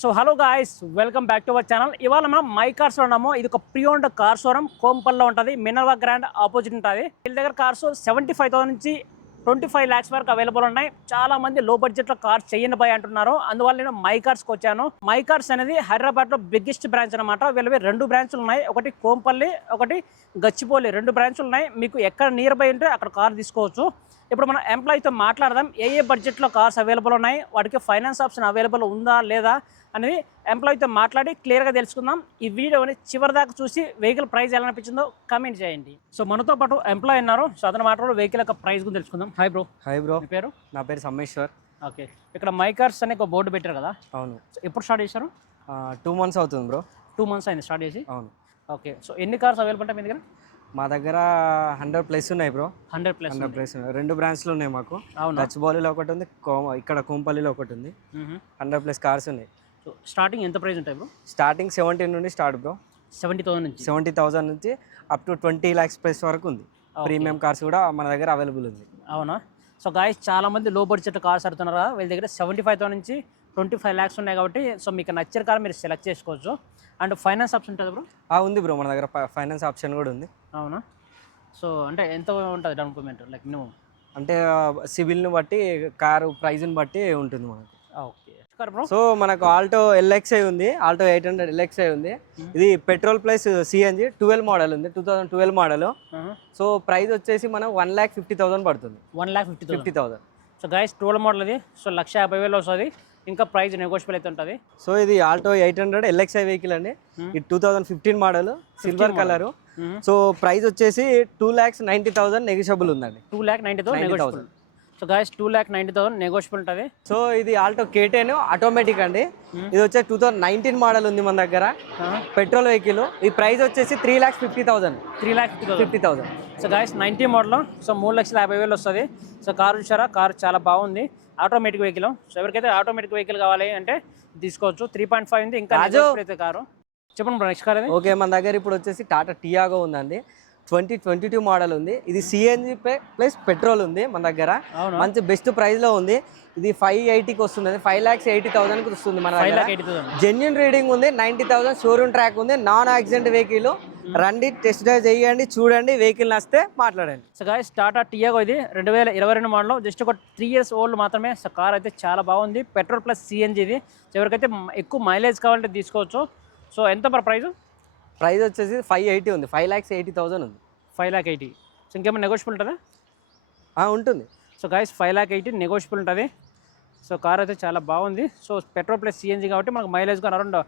So hello guys welcome back to our channel. ఇవాళ మనం my cars ఉన్నాము. ఇది ఒక ప్రియోండ్ కార్ షోరూమ్. కోంపల్లో ఉంటుంది. మినర్వా గ్రాండ్ ఆపోజిట్ ఉంటుంది. వీళ్ళ దగ్గర కార్స్ సెవెంటీ ఫైవ్ థౌసండ్ నుంచి ట్వంటీ ఫైవ్ ల్యాక్స్ వరకు అవైలబుల్ ఉన్నాయి. చాలా మంది లో బడ్జెట్లో కార్స్ చేయని బాయ్ అంటున్నారు. అందువల్ల నేను మై కార్స్కి వచ్చాను. మై కార్స్ అనేది హైదరాబాద్లో బిగ్గెస్ట్ బ్రాంచ్ అనమాట వీళ్ళవి రెండు బ్రాంచ్లు ఉన్నాయి. ఒకటి కోంపల్లి ఒకటి గచ్చిపోలి రెండు బ్రాంచ్లు ఉన్నాయి. మీకు ఎక్కడ నియర్ బై ఉంటే అక్కడ కార్ తీసుకోవచ్చు. ఇప్పుడు మనం ఎంప్లాయీతో మాట్లాడదాం. ఏ ఏ బడ్జెట్లో కార్స్ అవైలబుల్ ఉన్నాయి? వాటికి ఫైనాన్స్ ఆప్షన్ అవైలబుల్ ఉందా లేదా అనేది ఎంప్లాయీతో మాట్లాడి క్లియర్గా తెలుసుకుందాం. ఈ వీడియోని చివరి దాకా చూసి వెహికల్ ప్రైస్ ఎలా అనిపించిందో కామెంట్ చేయండి. సో మనతో పాటు ఎంప్లాయీ ఉన్నారు. సో అతను మాట్లాడు వెహికల్ యొక్క ప్రైస్ గురించి తెలుసుకుందాం. హాయ్ బ్రో హాయ్ బ్రో పేరు? నా పేరు సమ్మేశ్వర్. ఓకే ఇక్కడ మై కార్స్ అనే ఒక బోర్డు పెట్టారు కదా? అవును. సో ఎప్పుడు స్టార్ట్ చేశారు? టూ మంత్స్ అవుతుంది బ్రో టూ మంత్స్ అయింది స్టార్ట్ చేసి? అవును. ఓకే సో ఎన్ని కార్స్ అవైలబుల్ ఉంటాయి మీ దగ్గర? మా దగ్గర హండ్రెడ్ ప్లస్ ఉన్నాయి bro. Hundred plus hundred plus ఉన్నాయి. రెండు బ్రాంచ్లు ఉన్నాయి మాకు. అవునా? గచ్చిబౌలిలో ఒకటి ఉంది ఇక్కడ కోంపల్లిలో ఒకటి ఉంది. హండ్రెడ్ ప్లస్ కార్స్ ఉన్నాయి. సో స్టార్టింగ్ ఎంత ప్రైస్ ఉంటాయి బ్రో? స్టార్టింగ్ సెవెంటీన్ నుండి స్టార్ట్ బ్రో. సెవెంటీ థౌసండ్ నుంచి. సెవెంటీ థౌసండ్ నుంచి up to twenty lakhs plus వరకు ఉంది. ప్రీమియం కార్స్ కూడా మన దగ్గర అవైలబుల్ ఉంది. అవునా? సో గాయస్ చాలా మంది లో బడ్జెట్ కార్స్ ఆడుతున్నారు? వీళ్ళ దగ్గర సెవెంటీ ఫైవ్ థౌసండ్ నుంచి ట్వంటీ ఫైవ్ ల్యాక్స్ ఉన్నాయి కాబట్టి సో మీకు నచ్చిన కార్ మీరు సెలెక్ట్ చేసుకోవచ్చు. అండ్ ఫైనాన్స్ ఆప్షన్ ఉంటుంది బ్రో? ఆ, ఉంది బ్రో మన దగ్గర ఫైనాన్స్ ఆప్షన్ కూడా ఉంది. అవునా? సో అంటే ఎంత ఉంటుంది డౌన్ పేమెంట్ లైక్ మినిమం అంటే సివిల్ని బట్టి కారు ప్రైజ్ని బట్టి ఉంటుంది మనకు. ఓకే. సో మనకు ఆల్టో ఎల్ఎక్స్ఐ ఉంది ఆల్టో ఎయిట్ హండ్రెడ్ ఎల్ఎక్స్ఐ ఉంది. ఇది petrol plus CNG twelve model ఉంది two thousand twelve model. So price వచ్చేసి మనం వన్ ల్యాక్ ఫిఫ్టీ థౌసండ్ పడుతుంది. One lakh fifty fifty thousand. So guys twelve model అది so లక్ష యాభై వేలు వస్తుంది. ఇంకా ప్రైస్ నెగోషియబుల్ అయితే ఉంటుంది. సో ఇది Alto eight hundred LXI vehicle అండి. ఇది two thousand fifteen model silver colour. So price వచ్చేసి two lakhs ninety thousand negotiable ఉందండి. Two lakh ninety thousand negotiable so guys two lakh ninety thousand negotiable ఉంటుంది. So ఇది Alto K ten automatic అండి. ఇది వచ్చేసి two thousand nineteen model ఉంది మన దగ్గర. పెట్రోల్ వెహికల్ ఈ ప్రైస్ వచ్చేసి three lakhs fifty thousand three lakh fifty thousand so guys ninety model so మూడు లక్షల యాభై వేలు వస్తుంది. సో కారు చూసారా కారు చాలా బాగుంది. ఆటోమేటిక్ వెహికల్ సో ఎవరికైతే ఆటోమేటిక్ వెహికల్ కావాలి అంటే తీసుకోవచ్చు. త్రీ పాయింట్ ఫైవ్ ఉంది. ఇంకా కారు. చెప్పండి నెక్స్ట్ కార్ ఓకే మన దగ్గర ఇప్పుడు వచ్చేసి టాటా టియాగో ఉందండి. ట్వంటీ ట్వంటీ టూ మోడల్ ఉంది. ఇది సిఎన్జి ప్లస్ పెట్రోల్ ఉంది మన దగ్గర. మంచి బెస్ట్ ప్రైస్లో ఉంది. ఇది ఫైవ్ ఎయిటీకి వస్తుంది. ఫైవ్ ల్యాక్స్ ఎయిటీ థౌసండ్కి వస్తుంది మన దగ్గర. థౌసండ్ జెన్యున్ రీడింగ్ ఉంది. నైంటీ థౌసండ్ షోరూమ్ ట్రాక్ ఉంది. నాన్ యాక్సిడెంట్ వెహికల్ రండి టెస్ట్ డ్రైవ్ చేయండి చూడండి వెహికల్ నచ్చితే మాట్లాడండి. సో గాయస్ టాటా టియాగో ఇది. రెండు వేల ఇరవై రెండు మోడల్ జస్ట్ ఒక త్రీ ఇయర్స్ ఓల్డ్ మాత్రమే. సో కార్ అయితే చాలా బాగుంది. పెట్రోల్ ప్లస్ సిఎన్జి ఇది. ఎవరికైతే ఎక్కువ మైలేజ్ కావాలంటే తీసుకోవచ్చు. సో ఎంత పర్ ప్రైస్ ప్రైస్ వచ్చేసి ఫైవ్ ఎయిటీ ఉంది. ఫైవ్ ల్యాక్స్ ఎయిటీ థౌసండ్ ఉంది. Five lakh eighty. సో ఇంకేమైనా నెగోషియబుల్ ఉంటుందా? ఆ, ఉంటుంది. So guys five lakh eighty negotiable ఉంటుంది. సో కార్ అయితే చాలా బాగుంది. సో పెట్రోల్ ప్లస్ సిఎన్జి కాబట్టి మనకు మైలేజ్ కూడా around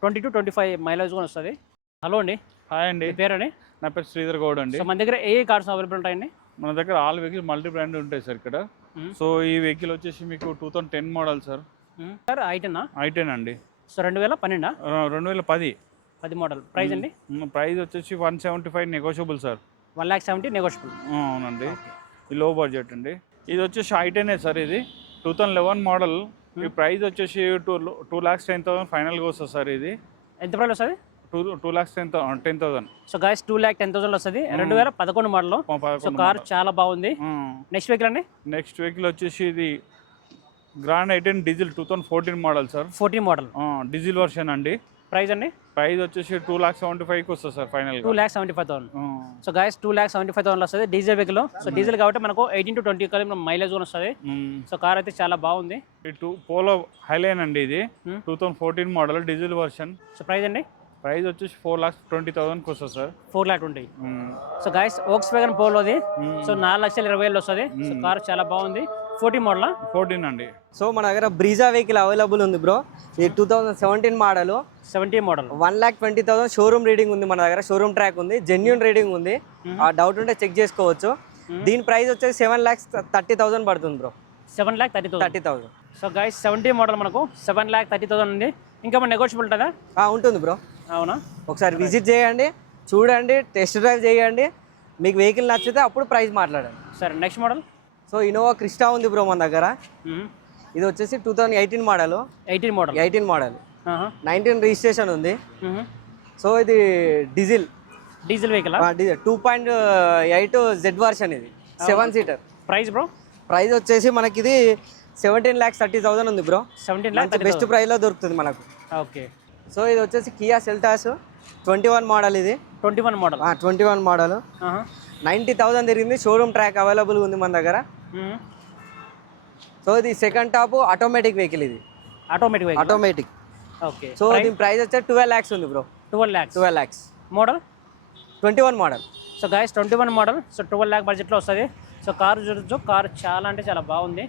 twenty to twenty five mileage కూడా వస్తుంది. హలో అండి. హాయ్ అండి. పేరండి? నా పేరు శ్రీధర్ గౌడ్ అండి. సో మన దగ్గర ఏ కార్స్ అవైలబుల్ ఉంటాయండి? మన దగ్గర ఆల్ వెహికల్ మల్టీ బ్రాండ్ ఉంటాయి సార్ ఇక్కడ. మ్మ్. సో ఈ వెహికల్ వచ్చేసి మీకు two thousand ten model sir. Sir ఐటెన్నా i ten అండి. సో రెండు వేల పన్నెండా? రెండు వేల పది. పది మోడల్. ప్రైస్ అండి? ప్రైస్ వచ్చేసి one seventy five negotiable sir. One lakh seventy negotiable అవునండి. ఈ లో బడ్జెట్ అండి. ఇది వచ్చేసి ఐటెనే సార్ ఇది. Two thousand eleven model. ఈ ప్రైస్ వచ్చేసి two two lakhs ten thousand ఫైనల్గా వస్తుంది సార్ ఇది. ఎంత ప్రైస్ వస్తుంది? Two two lakhs ten ten thousand so guys two lakh ten thousand వస్తుంది. రెండు వేల పదకొండు మోడల్. సో కార్ చాలా బాగుంది. నెక్స్ట్ వెహికల్ అండి? నెక్స్ట్ వెహికల్ వచ్చేసి ఇది grand i ten diesel two thousand fourteen model sir. Fourteen model. Diesel version అండి. ప్రైస్ అండి? ప్రైస్ వచ్చేసి టూ లాక్ సెవెంటీ ఫైవ్కి వస్తుంది sir final two lakh seventy five thousand. So guys two lakh seventy five thousand వస్తుంది diesel vehicle so diesel కాబట్టి మనకు eighteen to twenty కలిపి mileage వస్తుంది. సో కార్ అయితే చాలా బాగుంది. టూ పోలో హైలైన్ అండి ఇది. Two thousand fourteen model diesel version so price అండి? ప్రైస్ వచ్చేసి ఫోర్ లాక్స్ ట్వంటీ థౌసండ్కి వస్తుంది sir. Four lakh twenty. So guys Volkswagen పోలోది so నాలుగు లక్షల ఇరవై వేలు వస్తుంది. సో కార్ చాలా బాగుంది. Forty model? ఫోర్టీన్ అండి. సో మన దగ్గర బ్రీజా వెహికల్ అవైలబుల్ ఉంది బ్రో. ఇది two thousand seventeen model. Seventy model. One lakh twenty thousand showroom reading ఉంది మన దగ్గర. షోరూమ్ ట్రాక్ ఉంది. జెన్యున్ రీడింగ్ ఉంది. ఆ డౌట్ ఉంటే చెక్ చేసుకోవచ్చు. దీని ప్రైస్ వచ్చేసి సెవెన్ ల్యాక్స్ థర్టీ థౌసండ్ పడుతుంది bro. Seven lakh thirty thirty thousand. So guys seventy model మనకు. సెవెన్ ల్యాక్ థర్టీ థౌసండ్ ఉంది. ఇంకా మన నెగోషియబుల్ ఉంటుందా? ఉంటుంది బ్రో. అవునా? ఒకసారి విజిట్ చేయండి చూడండి టెస్ట్ డ్రైవ్ చేయండి. మీకు వెహికల్ నచ్చితే అప్పుడు ప్రైస్ మాట్లాడండి. సరే next model so Innova Crysta ఉంది బ్రో మన దగ్గర. ఇది వచ్చేసి two thousand eighteen model eighteen model eighteen model nineteen registration ఉంది. సో ఇది diesel. Diesel vehicle? Two point eight Z version ఇది. Seven seater price bro price వచ్చేసి మనకి ఇది సెవెంటీన్ ల్యాక్స్ థర్టీ థౌసండ్ ఉంది బ్రో సెవెంటీన్ ల్యాక్ మంచి బెస్ట్ ప్రైస్లో దొరుకుతుంది మనకు. ఓకే. సో ఇది వచ్చేసి Kia Seltos twenty one model ఇది. Twenty one model twenty one model ninety thousand తిరిగింది. షోరూమ్ ట్రాక్ అవైలబుల్ ఉంది మన దగ్గర. సో ఇది సెకండ్ టాప్ ఆటోమేటిక్ వెహికల్ ఇది. Automatic vehicle automatic okay so దీని ప్రైస్ వచ్చి ట్వెల్వ్ ల్యాక్స్ ఉంది bro twelve lakhs twelve lakhs model twenty one model so guys twenty one model so twelve lakh బడ్జెట్లో వస్తుంది. సో కారు చూడొచ్చు. Car చాలా అంటే చాలా బాగుంది.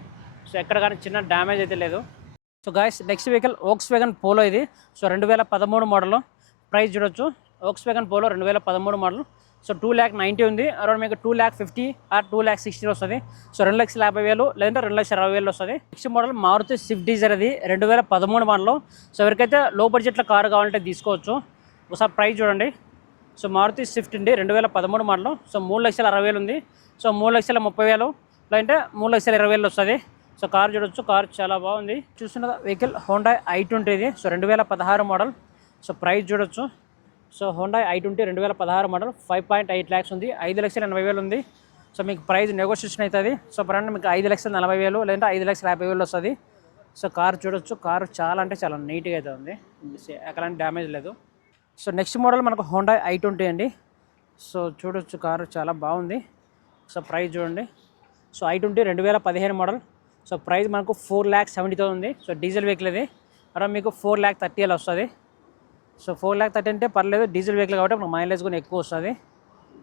సో ఎక్కడ కానీ చిన్న డ్యామేజ్ అయితే లేదు. So guys next vehicle Volkswagen Polo ఇది. సో రెండు వేల పదమూడు మోడల్ ప్రైస్ చూడొచ్చు. ఓక్స్ వేగన్ పోలో రెండు వేల పదమూడు model so two lakh ninety ఉంది. అరౌండ్ మీకు two lakh fifty or two lakh sixty వస్తుంది. సో రెండు లక్షల యాభై వేలు లేదంటే రెండు లక్షల అరవై వేలు వస్తుంది. Next model Maruti Swift Dzire అది రెండు వేల పదమూడు మోడల్ సో ఎవరికైతే లో బడ్జెట్లో కారు కావాలంటే తీసుకోవచ్చు. ఒకసారి ప్రైస్ చూడండి. సో మారుతి స్విఫ్ట్ అండి రెండు వేల పదమూడు మోడల్ సో మూడు లక్షల అరవై వేలు ఉంది. సో మూడు లక్షల ముప్పై వేలు లేదంటే మూడు లక్షల ఇరవై వేలు వస్తుంది. సో కార్ చూడొచ్చు కార్ చాలా బాగుంది. చూస్తున్న వెహికల్ హోండా ఐ ట్వంటీ ఇది. సో రెండు వేల పదహారు మోడల్. సో ప్రైస్ చూడొచ్చు. సో హోండా ఐ ట్వంటీ రెండు వేల పదహారు model five point eight lakhs ఉంది. ఐదు లక్షల ఎనభై వేలు ఉంది. సో మీకు ప్రైస్ నెగోషియేషన్ అవుతుంది. సో ప్రయాణం మీకు ఐదు లక్షల నలభై వేలు లేదంటే ఐదు లక్షల యాభై వేలు వస్తుంది. సో కారు చూడొచ్చు. కారు చాలా అంటే చాలా నీట్గా అయితే ఉంది. ఎక్కడానికి డ్యామేజ్ లేదు. సో నెక్స్ట్ మోడల్ మనకు హోండా ఐ ట్వంటీ అండి. సో చూడొచ్చు కారు చాలా బాగుంది. సో ప్రైస్ చూడండి. సో ఐ ట్వంటీ రెండు వేల పదిహేను మోడల్. సో ప్రైస్ మనకు ఫోర్ ల్యాక్ సెవెంటీ థౌసండ్ ఉంది. సో డీజిల్ వెహికల్ ఇది. అలా మీకు ఫోర్ ల్యాక్ థర్టీ అలా వస్తుంది. సో ఫోర్ ల్యాక్ థర్టీ అంటే పర్లేదు డీజిల్ వెహికల్ కాబట్టి మనకు మైలేజ్ కూడా ఎక్కువ వస్తుంది.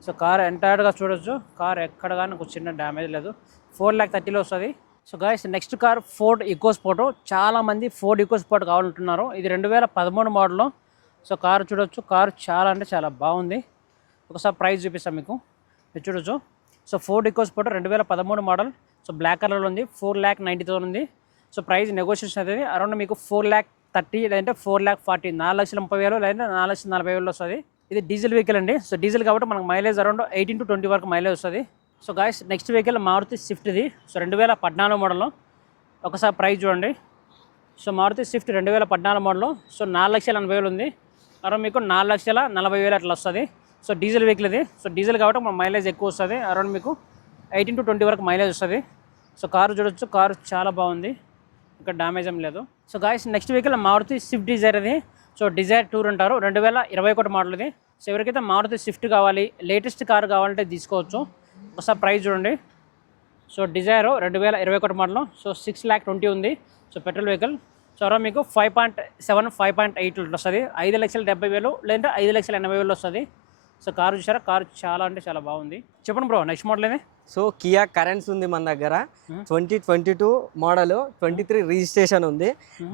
సో కార్ ఎంటైర్గా చూడొచ్చు. కార్ ఎక్కడ కానీ ఒక చిన్న డ్యామేజ్ లేదు. ఫోర్ ల్యాక్ థర్టీలో వస్తుంది. So guys next car Ford EcoSport చాలామంది ఫోర్డ్ ఈకో స్పోర్ట్ కావాలంటున్నారు. ఇది రెండు వేల పదమూడు మోడల్లో సో కారు చూడొచ్చు. కారు చాలా అంటే చాలా బాగుంది. ఒకసారి ప్రైస్ చూపిస్తాను మీకు. మీరు చూడొచ్చు. సో ఫోర్డ్ ఈకో స్పోర్ట్ రెండు వేల పదమూడు మోడల్ సో బ్లాక్ కలర్లో ఉంది. ఫోర్ ల్యాక్ నైంటీ థౌసండ్ ఉంది. సో ప్రైస్ నెగోషియేషన్ అనేది అరౌండ్ మీకు ఫోర్ ల్యాక్ థర్టీ లేదంటే ఫోర్ ల్యాక్ ఫార్టీ నాలుగు లక్షల ముప్పై వేలు లేదంటే నాలుగు లక్షల నలభై వేలు వస్తుంది. ఇది డీజిల్ వెహికల్ అండి. సో డీజిల్ కాబట్టి మనకు mileage around eighteen to twenty వరకు మైలేజ్ వస్తుంది. So guys next vehicle Maruti Swift ఇది. సో రెండు వేల పద్నాలుగు మోడల్లో ఒకసారి ప్రైస్ చూడండి. సో మారుతి స్విఫ్ట్ రెండు వేల పద్నాలుగు మోడల్ సో నాలుగు లక్షల ఎనభై వేలు ఉంది. అరౌండ్ మీకు నాలుగు లక్షల నలభై వేలు అట్లా వస్తుంది. సో డీజిల్ వెహికల్ ఇది. సో డీజిల్ కాబట్టి మన మైలేజ్ ఎక్కువ వస్తుంది. అరౌండ్ మీకు ఎయిటీన్ టు ట్వంటీ వరకు మైలేజ్ వస్తుంది. సో కారు చూడొచ్చు. కారు చాలా బాగుంది. ఇంకా డ్యామేజ్ ఏం లేదు. So guys next vehicle Maruti Swift Dzire అది సో డిజైర్ టూర్ అంటారు. రెండు వేల ఇరవై ఒకటి మోడల్ ఇది. సో ఎవరికైతే మారుతి స్విఫ్ట్ కావాలి లేటెస్ట్ కార్ కావాలంటే తీసుకోవచ్చు. ఒకసారి ప్రైస్ చూడండి. సో డిజైర్ రెండు వేల ఇరవై ఒకటి model so six lakh twenty ఉంది. So petrol vehicle so around మీకు five point seven five point eight వస్తుంది. ఐదు లక్షల డెబ్బై వేలు లేదంటే ఐదు లక్షల ఎనభై వేలు వస్తుంది. సో కారు చూసారా కారు చాలా అంటే చాలా బాగుంది. చెప్పండి బ్రో నెక్స్ట్ మోడల్ ఏది? సో కియా కరెంట్స్ ఉంది మన దగ్గర. Twenty twenty two model twenty three registration ఉంది.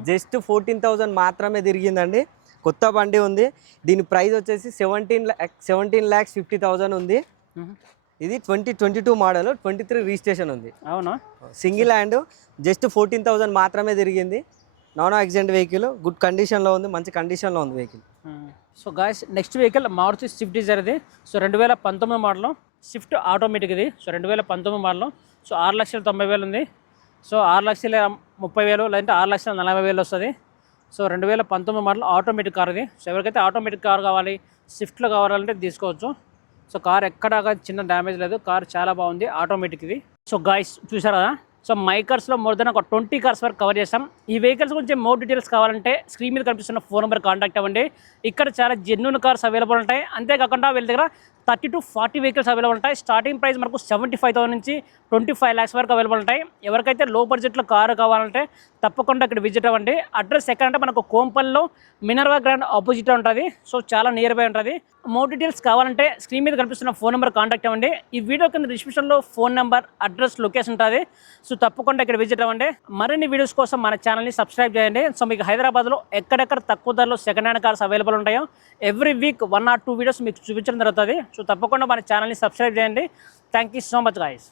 జస్ట్ ఫోర్టీన్ థౌజండ్ మాత్రమే తిరిగిందండి. కొత్త బండి ఉంది. దీని ప్రైస్ వచ్చేసి seventeen lakh seventeen lakhs fifty thousand ఉంది. ఇది twenty twenty two model twenty three registration ఉంది. అవునా? Single hand just fourteen thousand మాత్రమే తిరిగింది. నాన్ యాక్సిడెంట్ వెహికల్ గుడ్ కండిషన్లో ఉంది మంచి కండిషన్లో ఉంది vehicle so guys next vehicle Maruti Swift Dzire ఇది సో రెండు వేల పంతొమ్మిది మోడల్ స్విఫ్ట్ ఆటోమేటిక్ ఇది. సో రెండు వేల పంతొమ్మిది మోడల్ సో ఆరు లక్షల తొంభై వేలు ఉంది. సో ఆరు లక్షల ముప్పై వేలు లేదంటే ఆరు లక్షల నలభై వేలు వస్తుంది. సో రెండు వేల పంతొమ్మిది మోడల్ ఆటోమేటిక్ కార్ ఇది. సో ఎవరికైతే ఆటోమేటిక్ కార్ కావాలి స్విఫ్ట్లో కావాలంటే తీసుకోవచ్చు. సో కార్ ఎక్కడా చిన్న డ్యామేజ్ లేదు. కార్ చాలా బాగుంది ఆటోమేటిక్ ఇది. సో గాయస్ చూసారా? సో సో మైకర్స్లో మోర్ దెన్ ఒక ట్వంటీ కార్స్ వరకు కవర్ చేస్తాం ఈ వెహికల్స్ గురించి మోర్ డీటెయిల్స్ కావాలంటే స్క్రీన్ మీద కనిపిస్తున్న ఫోన్ నెంబర్ కాంటాక్ట్ అవ్వండి. ఇక్కడ చాలా జెన్యున్ కార్స్ అవైలబుల్ ఉంటాయి. అంతేకాకుండా వీళ్ళ దగ్గర thirty to forty vehicles available ఉంటాయి. స్టార్టింగ్ ప్రైస్ మనకు సెవెంటీ ఫైవ్ థౌసండ్ నుంచి ట్వంటీ ఫైవ్ ల్యాక్స్ వరకు అవైలబుల్ ఉంటాయి. ఎవరికైతే లో బడ్జెట్లో కారు కావాలంటే తప్పకుండా ఇక్కడ విజిట్ అవ్వండి. అడ్రస్ ఎక్కడంటే మనకు కోంపల్లో మినర్వా గ్రాండ్ ఆపోజిట్ ఉంటుంది. సో చాలా నియర్ బై ఉంటుంది. మోర్ డీటెయిల్స్ కావాలంటే స్క్రీన్ మీద కనిపిస్తున్న ఫోన్ నెంబర్ కాంటాక్ట్ అవ్వండి. ఈ వీడియో కింద డిస్క్రిప్షన్లో ఫోన్ నెంబర్ అడ్రస్ లొకేషన్ ఉంటుంది. సో తప్పకుండా ఇక్కడ విజిట్ అవ్వండి. మరిన్ని వీడియోస్ కోసం మన ఛానల్ని సబ్స్క్రైబ్ చేయండి. సో మీకు హైదరాబాద్లో ఎక్కడెక్కడ తక్కువ ధరలో సెకండ్ హ్యాండ్ కార్స్ అవైలబుల్ ఉంటాయో every week one or two videos మీకు చూపించడం జరుగుతుంది. సో తప్పకుండా మన ఛానల్ని సబ్స్క్రైబ్ చేయండి. Thank you so much guys